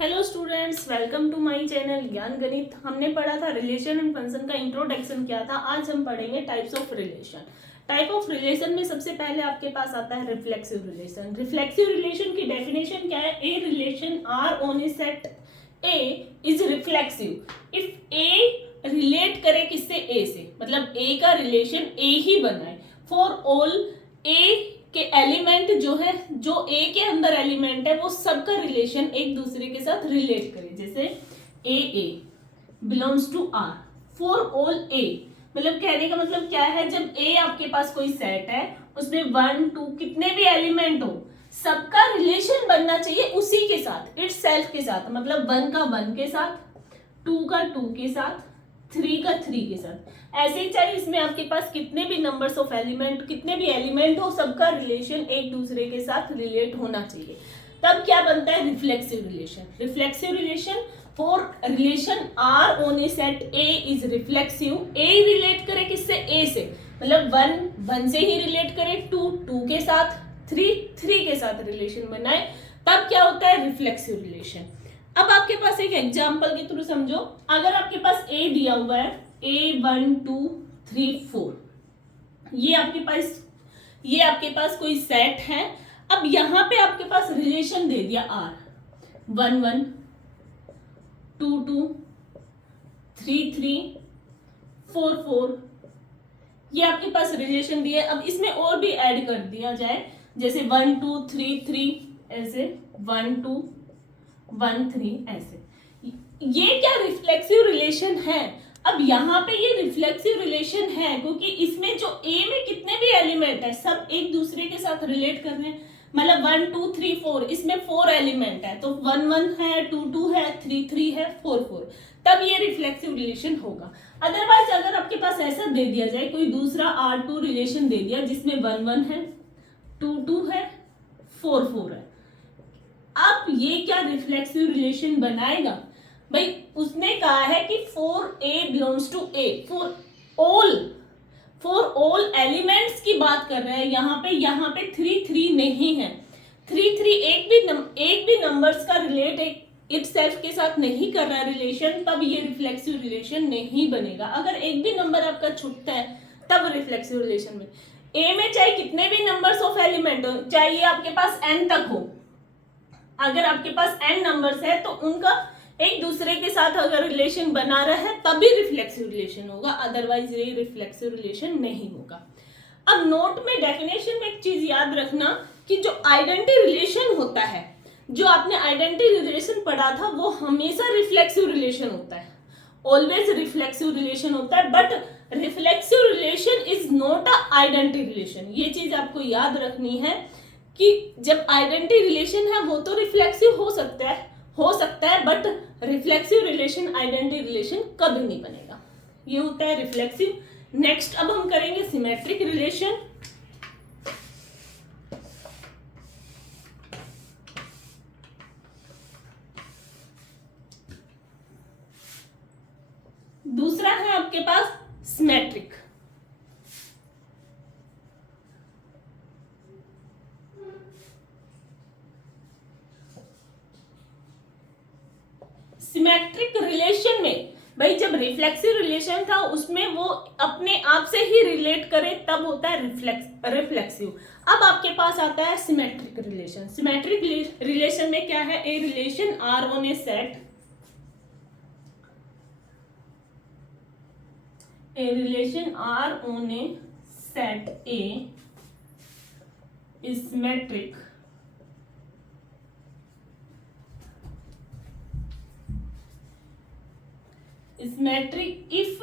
Hello students, welcome to my channel Gyan Ganit. हमने पढ़ा था रिलेशन एंड फंक्शन का इंट्रोडक्शन किया था। आज हम पढ़ेंगे types of relation. Type of relation में सबसे पहले आपके पास आता है रिफ्लेक्सिव रिलेशन। रिफ्लेक्सिव रिलेशन की डेफिनेशन क्या है? A relation R on a set A is reflexive if a relate करे किससे? ए से, मतलब ए का रिलेशन ए ही बनाए फॉर ऑल ए के एलिमेंट जो है, जो ए के अंदर एलिमेंट है वो सबका रिलेशन एक दूसरे के साथ रिलेट करे। जैसे a belongs to R for all a, मतलब कहने का मतलब क्या है, जब ए आपके पास कोई सेट है उसमें 1 2 कितने भी एलिमेंट हो, सबका रिलेशन बनना चाहिए उसी के साथ, इट्स सेल्फ के साथ। मतलब 1 का 1 के साथ, 2 का 2 के साथ, 3 का 3 के साथ। ऐसे ही चाहे इसमें आपके पास कितने भी नंबर्स ऑफ एलिमेंट, कितने भी एलिमेंट हो, सबका रिलेशन एक दूसरे के साथ रिलेट होना चाहिए। तब क्या बनता है? Reflexive relation. Reflexive relation for relation R on a set A is reflexive. A relate करे किससे? ए से, मतलब 1 1 से ही रिलेट करे, 2 2 के साथ, 3 3 के साथ रिलेशन बनाए, तब क्या होता है? Reflexive relation. अब आपके पास एक एग्जांपल के थ्रू समझो। अगर आपके पास ए दिया हुआ है, ए 1 2 3 4, ये आपके पास कोई सेट है। अब यहां पे आपके पास रिलेशन दे दिया आर, 1 1 2 2 3 3 4 4, ये आपके पास रिलेशन दिए। अब इसमें और भी ऐड कर दिया जाए, जैसे 1 2 3 3, ऐसे 1 2 1 3, ऐसे। ये क्या रिफ्लेक्सिव रिलेशन है? अब यहाँ पे ये रिफ्लेक्सिव रिलेशन है क्योंकि इसमें जो ए में कितने भी एलिमेंट है सब एक दूसरे के साथ रिलेट कर रहे हैं। मतलब 1 2 3 4, इसमें 4 एलिमेंट है, तो 1 1 है, 2 2 है, 3 3 है, 4 4, तब ये रिफ्लेक्सिव रिलेशन होगा। अदरवाइज अगर आपके पास ऐसा दे दिया जाए, कोई दूसरा R2 रिलेशन दे दिया जिसमें 1 1 है, 2 2 है, 4 4 है, अब ये क्या रिफ्लेक्सिव रिलेशन बनाएगा? भाई उसने कहा है कि for a belongs to A, for all elements की बात कर रहे हैं यहाँ पे 3 3 नहीं है। 3 3 एक भी नंबर्स का रिलेट इटसेल्फ के साथ नहीं कर रहा है रिलेशन, तब ये रिफ्लेक्सिव रिलेशन नहीं बनेगा। अगर एक भी नंबर आपका छूटता है तब रिफ्लेक्सिव रिलेशन बने। ए में चाहे कितने भी नंबर्स ऑफ एलिमेंट हो, चाहे ये आपके पास n तक हो, अगर आपके पास n नंबर्स है तो उनका एक दूसरे के साथ अगर रिलेशन बना रहा है तभी रिफ्लेक्सिव रिलेशन होगा, अदरवाइज ये रिफ्लेक्सिव रिलेशन नहीं होगा। अब नोट में डेफिनेशन में एक चीज याद रखना कि जो आइडेंटिटी रिलेशन होता है, जो आपने आइडेंटिटी रिलेशन पढ़ा था, वो हमेशा रिफ्लेक्सिव रिलेशन होता है, ऑलवेज रिफ्लेक्सिव रिलेशन होता है। But reflexive relation is not a identity relation. ये चीज आपको याद रखनी है कि जब आइडेंटिटी रिलेशन है वो तो रिफ्लेक्सिव हो सकता है, but reflexive relation identity relation कभी नहीं बनेगा। ये होता है रिफ्लेक्सिव। नेक्स्ट अब हम करेंगे सिमेट्रिक रिलेशन। दूसरा है आपके पास सिमेट्रिक। सिमेट्रिक रिलेशन में भाई जब रिफ्लेक्सिव रिलेशन था उसमें वो अपने आप से ही रिलेट करे तब होता है रिफ्लेक्सिव। अब आपके पास आता है सिमेट्रिक रिलेशन। सिमेट्रिक रिलेशन में क्या है? A relation R on a set, a relation R on a set A is symmetric symmetric if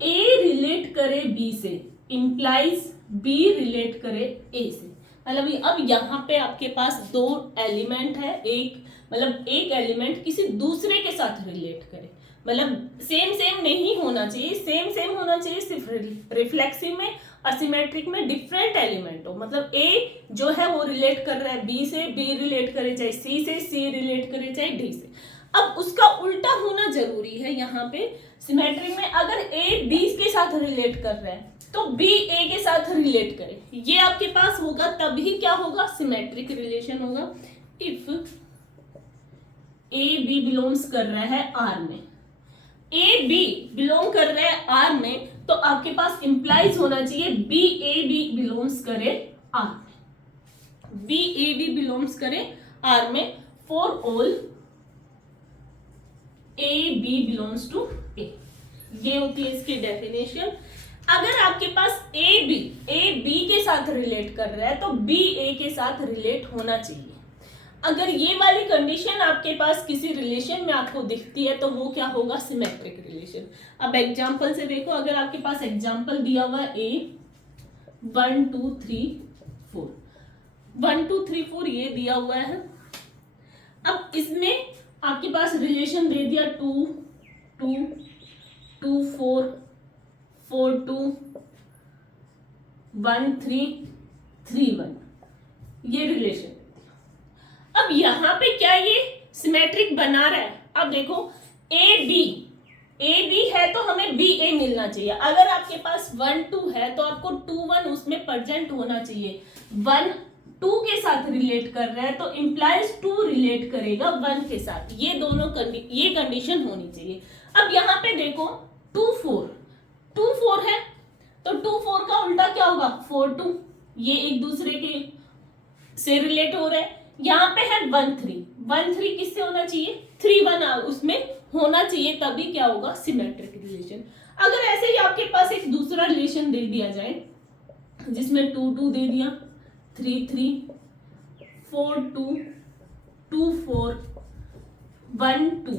a relate करे बी से, इंप्लाइज बी रिलेट करे ए से। मतलब अब यहाँ पे आपके पास 2 एलिमेंट है, एक एलिमेंट किसी दूसरे के साथ रिलेट करे, मतलब सेम नहीं होना चाहिए, सेम होना चाहिए सिर्फ रिफ्लेक्सिव में, और सिमेट्रिक में डिफरेंट एलिमेंट हो। मतलब ए जो है वो रिलेट कर रहा है बी से, बी रिलेट करे चाहे सी से, सी रिलेट करे चाहे डी से। अब उसका उल्टा होना जरूरी है यहाँ पे सिमेट्रिक में। अगर ए बी के साथ रिलेट कर रहा है तो बी ए के साथ रिलेट करे, ये आपके पास होगा, तभी क्या होगा? सिमेट्रिक रिलेशन होगा। इफ ए बी बिलोंग्स कर रहा है आर में, ए बी बिलोंग कर रहा है आर में, तो आपके पास इंप्लाइज होना चाहिए बी ए बी बिलोंग्स करे आर में, बी ए बी बिलोंग्स करे आर में for all a b belongs to A. ये होती है इसकी डेफिनेशन। अगर आपके पास ए बी के साथ रिलेट कर रहा है तो बी ए के साथ रिलेट होना चाहिए। अगर ये वाली कंडीशन आपके पास किसी रिलेशन में आपको दिखती है तो वो क्या होगा, सिमेट्रिक रिलेशन। अब एग्जांपल से देखो, अगर आपके पास एग्जांपल दिया हुआ है ए 1 2 3 4, 1 2 3 4 ये दिया हुआ है। अब इसमें आपके पास रिलेशन दे दिया 2 2 2 4 4 2 1 3 3 1, ये रिलेशन। अब यहां पे क्या ये सिमेट्रिक बना रहा है? अब देखो ए बी है तो हमें बी ए मिलना चाहिए। अगर आपके पास 1 2 है तो आपको 2 1 उसमें प्रेजेंट होना चाहिए। 1 2 के साथ रिलेट कर रहा है तो इंप्लाइज 2 रिलेट करेगा 1 के साथ। ये दोनों ये कंडीशन होनी चाहिए। अब यहाँ पे देखो 2 4 है तो 2 4 का उल्टा क्या होगा, 4 2, ये एक दूसरे के से रिलेट हो रहा है। यहाँ पे है 1 3 किससे होना चाहिए, 3 1 उसमें होना चाहिए, तभी क्या होगा, सिमेट्रिक रिलेशन। अगर ऐसे ही आपके पास एक दूसरा रिलेशन दे दिया जाए जिसमें 2 2 दे दिया, 3 3 4 2 2 4 1 2,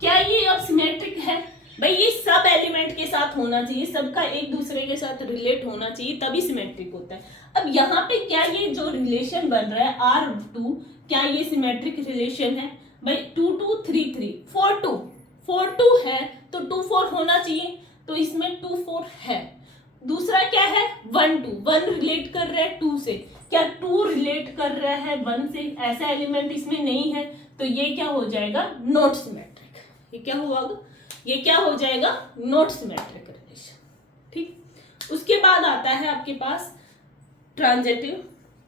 क्या ये अब सिमेट्रिक है? भाई ये सब एलिमेंट के साथ होना चाहिए, सबका एक दूसरे के साथ रिलेट होना चाहिए, तभी सिमेट्रिक होता है। अब यहाँ पे क्या ये जो रिलेशन बन रहा है R2, क्या ये सिमेट्रिक रिलेशन है? भाई 2 2 3 3 4 2 है तो 2 4 होना चाहिए, तो इसमें 2 4 है। दूसरा क्या है 1 2, 1 रिलेट कर रहा है 2 से, क्या 2 रिलेट कर रहा है 1 से? ऐसा एलिमेंट इसमें नहीं है, तो ये क्या हो जाएगा, नॉट सिमेट्रिक। ये क्या होगा, ये क्या हो जाएगा, नॉट सिमेट्रिक रिलेशन। ठीक, उसके बाद आता है आपके पास transitive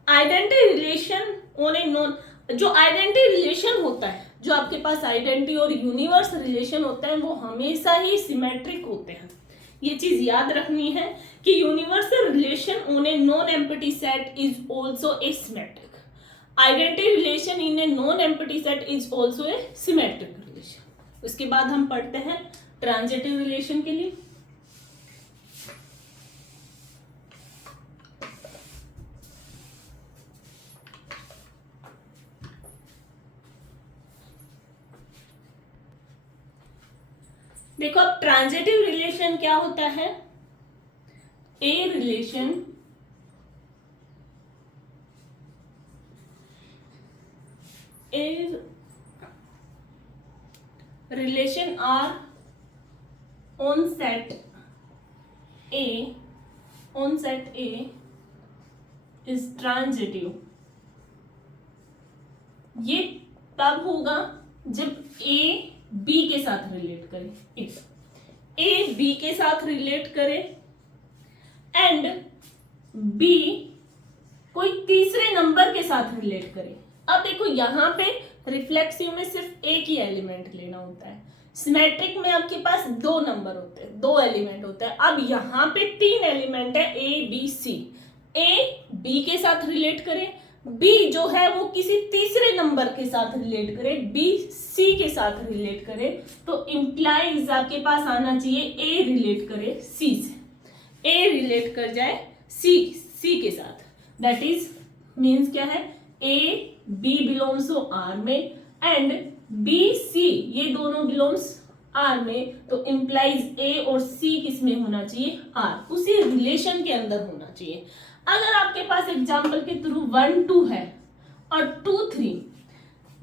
identity relation on A non. जो आइडेंटिटी रिलेशन होता है, जो आपके पास आइडेंटिटी और यूनिवर्स रिलेशन होता है, वो हमेशा ही सिमेट्रिक होते हैं। ये चीज याद रखनी है कि universal relation on A non empty set is also a symmetric, identity relation in a non empty set is also a symmetric relation. उसके बाद हम पढ़ते हैं ट्रांजिटिव रिलेशन के लिए। देखो अब ट्रांजिटिव रिलेशन क्या होता है, a relation R on set A is transitive. ये तब होगा जब ए बी के साथ रिलेट करे, ए बी के साथ रिलेट करे एंड बी कोई तीसरे नंबर के साथ रिलेट करे। अब देखो यहाँ पे रिफ्लेक्सिव में सिर्फ एक ही एलिमेंट लेना होता है, सिमेट्रिक में आपके पास 2 नंबर होते हैं, 2 एलिमेंट होते हैं। अब यहाँ पे 3 एलिमेंट है a B C, A B के साथ रिलेट करे, बी जो है वो किसी तीसरे नंबर के साथ रिलेट करे, बी सी के साथ रिलेट करे, तो इंप्लाइज आपके पास आना चाहिए ए रिलेट करे सी से, ए रिलेट कर जाए सी के साथ। दैट इज मीन्स क्या है, a b belongs to R में एंड बी सी ये दोनों बिलोंग्स आर में, तो इंप्लाइज ए और सी किस में होना चाहिए, आर, उसी रिलेशन के अंदर होना चाहिए। अगर आपके पास एग्जाम्पल के थ्रू 1 2 है और 2 3,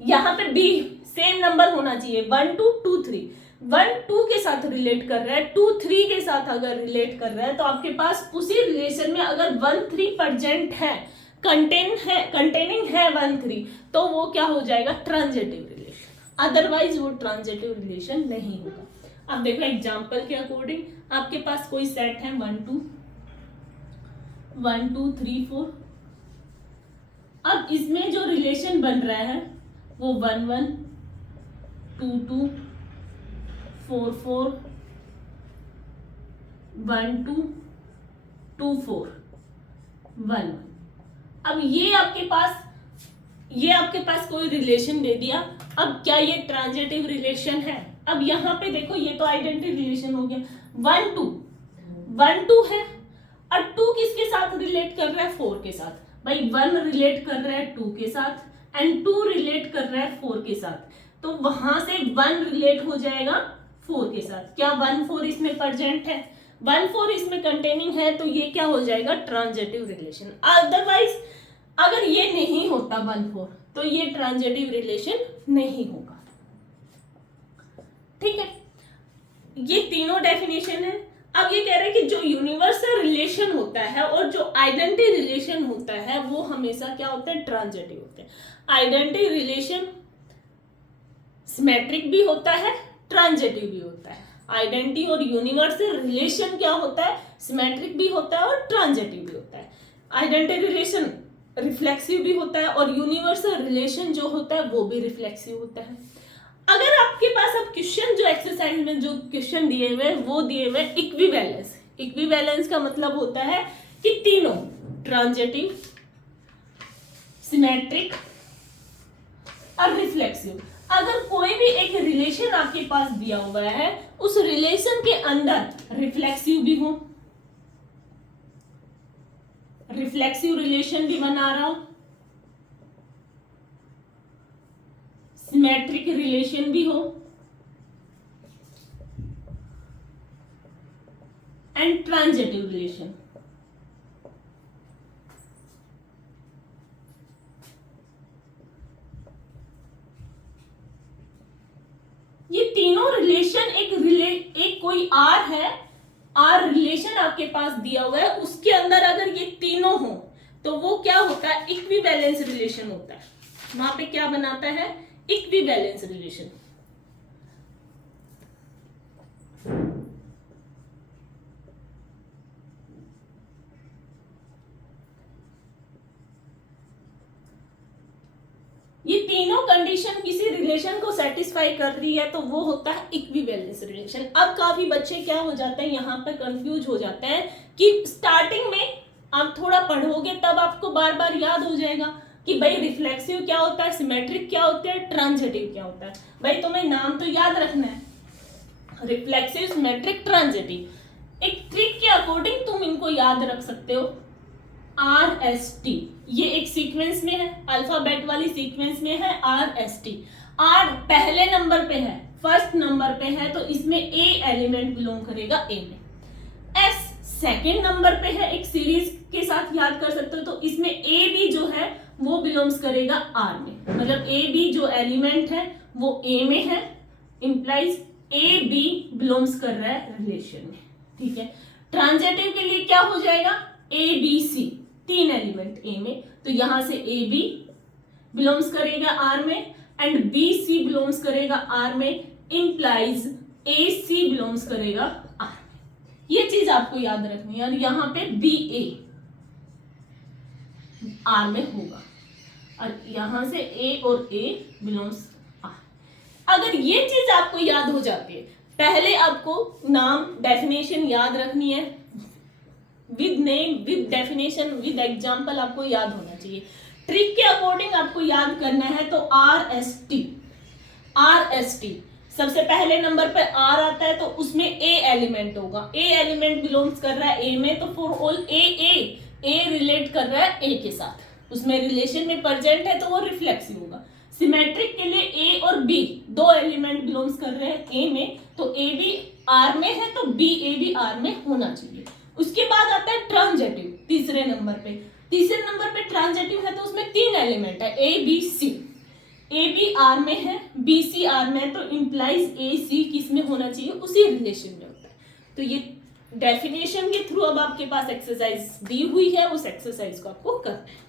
यहाँ पे बी सेम नंबर होना चाहिए, 1 2 2 3, 1 2 के साथ रिलेट कर रहा है, 2 3 के साथ अगर रिलेट कर रहा है, तो आपके पास उसी रिलेशन में अगर 1 3 प्रेजेंट है, कंटेनिंग है 1 3, तो वो क्या हो जाएगा, ट्रांजिटिव रिलेशन। अदरवाइज वो ट्रांजिटिव रिलेशन नहीं होगा। अब देखो एग्जाम्पल के अकॉर्डिंग आपके पास कोई सेट है 1 2 1 2 3 4। अब इसमें जो रिलेशन बन रहा है वो 1 1 2 2 4 4 1 2 2 4 1 1। अब ये आपके पास कोई रिलेशन दे दिया। अब क्या ये ट्रांजिटिव रिलेशन है? अब यहाँ पे देखो, ये तो आइडेंटिटी रिलेशन हो गया। 1 2 1 2 है और 2 किसके साथ रिलेट कर रहा है? 4 के साथ। भाई 1 रिलेट कर रहा है 2 के साथ एंड 2 रिलेट कर रहा है 4 के साथ, तो वहां से 1 रिलेट हो जाएगा 4 के साथ। क्या 1 4 इसमें प्रेजेंट है? 1 4 इसमें कंटेनिंग है, तो ये क्या हो जाएगा? Transitive relation. अदरवाइज अगर ये नहीं होता 1 4, तो ये ट्रांजिटिव रिलेशन नहीं होगा। ठीक है, ये तीनों डेफिनेशन है। अब ये कह रहे हैं कि जो यूनिवर्सल रिलेशन होता है और जो आइडेंटिटी रिलेशन होता है वो हमेशा क्या होते हैं? ट्रांजिटिव होते हैं। आइडेंटिटी रिलेशन सिमेट्रिक भी होता है, ट्रांजिटिव भी होता है। आइडेंटिटी और यूनिवर्सल रिलेशन क्या होता है? सिमेट्रिक भी होता है और ट्रांजिटिव भी होता है। आइडेंटिटी रिलेशन रिफ्लेक्सिव भी होता है और यूनिवर्सल रिलेशन जो होता है वो भी रिफ्लेक्सिव होता है। अगर आपके पास अब क्वेश्चन जो एक्सरसाइज में जो क्वेश्चन दिए हुए वो दिए हुए इक्विवेलेंस। इक्विवेलेंस का मतलब होता है कि तीनों ट्रांजिटिव, सिमेट्रिक और रिफ्लेक्सिव, अगर कोई भी एक रिलेशन आपके पास दिया हुआ है उस रिलेशन के अंदर रिफ्लेक्सिव भी हो, रिफ्लेक्सिव रिलेशन भी बना रहा हूं, सिमेट्रिक रिलेशन भी हो एंड ट्रांजिटिव रिलेशन। ये तीनों रिलेशन एक कोई आर है, आर रिलेशन आपके पास दिया हुआ है, उसके अंदर अगर ये तीनों हो तो वो क्या होता है? इक्विवेलेंस रिलेशन होता है। वहां पे क्या बनाता है? Equivalence relation. ये तीनों कंडीशन किसी रिलेशन को सेटिस्फाई कर रही है तो वो होता है इक्विवेलेंस रिलेशन। अब काफी बच्चे क्या हो जाते हैं, यहाँ पे कंफ्यूज हो जाते हैं कि स्टार्टिंग में आप थोड़ा पढ़ोगे तब आपको बार बार याद हो जाएगा कि भाई रिफ्लेक्सिव क्या होता है, सिमेट्रिक क्या होता है, ट्रांजिटिव क्या होता है। भाई तुम्हें नाम तो याद रखना है, रिफ्लेक्सिव, सिमेट्रिक, ट्रांजिटिव। एक ट्रिक के अकॉर्डिंग तुम इनको याद रख सकते हो। RST ये एक सीक्वेंस में है, अल्फाबेट वाली सीक्वेंस में है RST। R पहले नंबर पे है, फर्स्ट नंबर पे है, तो इसमें A एलिमेंट बिलोंग करेगा A में। S सेकेंड नंबर पे है, एक सीरीज के साथ याद कर सकते हो, तो इसमें A B जो है वो बिलोंग्स करेगा R में। मतलब A B जो एलिमेंट है वो A में है, इंप्लाइज A B बिलोंग्स कर रहा है रिलेशन में। ठीक है, ट्रांजिटिव के लिए क्या हो जाएगा? A B C, तीन एलिमेंट A में, तो यहां से A B बिलोंग्स करेगा R में एंड B C बिलोंग्स करेगा R में, इंप्लाइज A C बिलोंग्स करेगा R में। ये चीज आपको याद रखनी है। और यहां पे B A R में होगा और यहां से A और A बिलोंग्स R। अगर ये चीज आपको याद हो जाती है, पहले आपको नाम डेफिनेशन याद रखनी है, with name, with definition, with example आपको याद होना चाहिए। ट्रिक के अकॉर्डिंग आपको याद करना है तो RST सबसे पहले नंबर पे R आता है तो उसमें A एलिमेंट होगा, A एलिमेंट बिलोंग्स कर रहा है A में, तो फॉर ऑल A रिलेट कर रहा है A के साथ, उसमें रिलेशन में प्रेजेंट है तो वो रिफ्लेक्सिव होगा। सिमेट्रिक के लिए A और B दो एलिमेंट बिलोंग्स कर रहे हैं A में, तो A भी R में है तो B A भी R में होना चाहिए। उसके बाद आता है ट्रांजिटिव, तीसरे नंबर पे ट्रांजिटिव है तो उसमें तीन एलिमेंट है A B C, A B R में है, B C R में है, तो इंप्लाइज A C किस में होना चाहिए? उसी रिलेशन में होता है। तो ये डेफिनेशन के थ्रू अब आपके पास एक्सरसाइज दी हुई है, उस एक्सरसाइज को आपको करना है।